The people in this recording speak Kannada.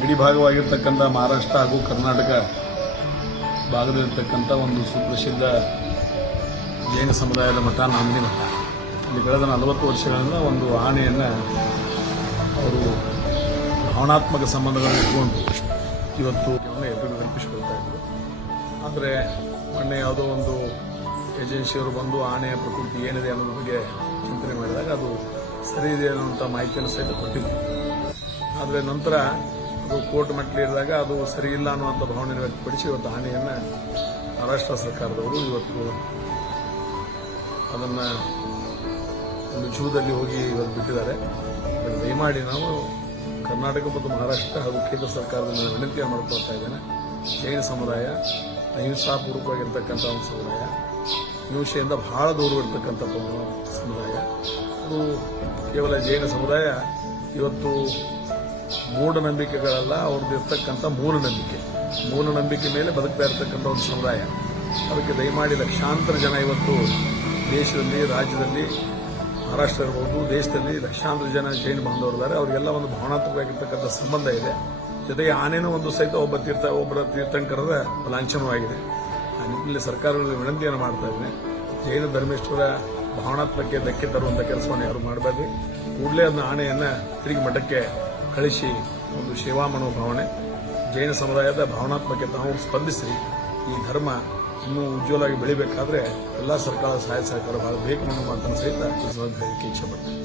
ಗಡಿ ಭಾಗವಾಗಿರ್ತಕ್ಕಂಥ ಮಹಾರಾಷ್ಟ್ರ ಹಾಗೂ ಕರ್ನಾಟಕ ಭಾಗದಲ್ಲಿರ್ತಕ್ಕಂಥ ಒಂದು ಸುಪ್ರಸಿದ್ಧ ಜೈನ ಸಮುದಾಯದ ಮಠ ನಾಂದಿ ಮಠ. ಇಲ್ಲಿ ಕಳೆದ 40 ವರ್ಷಗಳಿಂದ ಒಂದು ಆಣೆಯನ್ನು ಅವರು ಭಾವನಾತ್ಮಕ ಸಂಬಂಧಗಳನ್ನು ಇಟ್ಕೊಂಡು ಇವತ್ತು ಎದುರು ಕಲ್ಪಿಸಿಕೊಳ್ತಾ ಇದ್ರು. ಆದರೆ ಮೊನ್ನೆ ಯಾವುದೋ ಒಂದು ಏಜೆನ್ಸಿಯವರು ಬಂದು ಆಣೆಯ ಪ್ರಕೃತಿ ಏನಿದೆ ಅನ್ನೋದ್ರ ಬಗ್ಗೆ ಚಿಂತನೆ ಮಾಡಿದಾಗ ಅದು ಸರಿ ಇದೆ ಅನ್ನುವಂಥ ಮಾಹಿತಿಯನ್ನು ಸಹಿತ ಕೊಟ್ಟಿದ್ರು. ಆದರೆ ನಂತರ ಅದು ಕೋರ್ಟ್ ಮೆಟ್ಟಿಲಿರಿದಾಗ ಅದು ಸರಿ ಇಲ್ಲ ಅನ್ನುವಂಥ ಭಾವನೆಯನ್ನು ವ್ಯಕ್ತಪಡಿಸಿ ಇವತ್ತು ಆಣೆಯನ್ನು ಮಹಾರಾಷ್ಟ್ರ ಸರ್ಕಾರದವರು ಇವತ್ತು ಅದನ್ನು ಒಂದು ಜೂದಲ್ಲಿ ಹೋಗಿ ಇವತ್ತು ಬಿಟ್ಟಿದ್ದಾರೆ. ದಯಮಾಡಿ ನಾವು ಕರ್ನಾಟಕ ಮತ್ತು ಮಹಾರಾಷ್ಟ್ರ ಹಾಗೂ ಕೇಂದ್ರ ಸರ್ಕಾರದ ಮೇಲೆ ವಿನಂತಿಯನ್ನು ಮಾಡ್ಕೊಳ್ತಾ ಇದ್ದೇನೆ. ಜೈನ ಸಮುದಾಯ ಅಹಿಂಸಾಪೂರ್ವಕವಾಗಿರ್ತಕ್ಕಂಥ ಒಂದು ಸಮುದಾಯ, ಹಿಂಸೆಯಿಂದ ಬಹಳ ದೂರವಿರ್ತಕ್ಕಂಥ ಸಮುದಾಯ. ಅದು ಕೇವಲ ಜೈನ ಸಮುದಾಯ ಇವತ್ತು ಮೂಢನಂಬಿಕೆಗಳಲ್ಲ, ಅವ್ರದ್ದು ಇರ್ತಕ್ಕಂಥ ಮೂಢನಂಬಿಕೆ ಮೇಲೆ ಬದುಕ್ತಾ ಇರತಕ್ಕಂಥ ಒಂದು ಸಮುದಾಯ. ಅದಕ್ಕೆ ದಯಮಾಡಿ ಲಕ್ಷಾಂತರ ಜನ ಇವತ್ತು ದೇಶದಲ್ಲಿ, ರಾಜ್ಯದಲ್ಲಿ, ಮಹಾರಾಷ್ಟ್ರ ಇರ್ಬೋದು, ದೇಶದಲ್ಲಿ ಲಕ್ಷಾಂತರ ಜನ ಜೈನ ಬಾಂಧವರಿದ್ದಾರೆ. ಅವರಿಗೆಲ್ಲ ಒಂದು ಭಾವನಾತ್ಮಕವಾಗಿರ್ತಕ್ಕಂಥ ಸಂಬಂಧ ಇದೆ. ಜೊತೆಗೆ ಆನೆನೂ ಒಂದು ಸಹಿತ ಒಬ್ಬರ ತೀರ್ಥಂಕರದ ಲಾಂಛನವಾಗಿದೆ. ಆ ನಿಟ್ಟಿನಲ್ಲಿ ಸರ್ಕಾರಗಳಲ್ಲಿ ವಿನಂತಿಯನ್ನು ಮಾಡ್ತಾ ಇದ್ದೇನೆ. ಜೈನ ಧರ್ಮೇಶ್ವರ ಭಾವನಾತ್ಮಕ್ಕೆ ಧಕ್ಕೆ ತರುವಂಥ ಕೆಲಸವನ್ನು ಯಾರು ಮಾಡಬೇಡಿ. ಕೂಡಲೇ ಅದನ್ನ ಆಣೆಯನ್ನು ತಿರುಗಿ ಮಠಕ್ಕೆ ಕಳಿಸಿ ಒಂದು ಸೇವಾ ಮನೋಭಾವನೆ, ಜೈನ ಸಮುದಾಯದ ಭಾವನಾತ್ಮಕ್ಕೆ ತಾವು ಸ್ಪಂದಿಸಿ ಈ ಧರ್ಮ ಇನ್ನೂ ಉಜ್ವಲವಾಗಿ ಬೆಳಿಬೇಕಾದ್ರೆ ಎಲ್ಲ ಸರ್ಕಾರದ ಸಹಾಯ ಸಹಕಾರ ಬಹಳ ಬೇಕು ಅನ್ನೋ ಮಾತನ್ನು ಸಹಿತ ಹೇಳಲಿಕ್ಕೆ ಇಚ್ಛೆ ಪಡ್ತೀನಿ.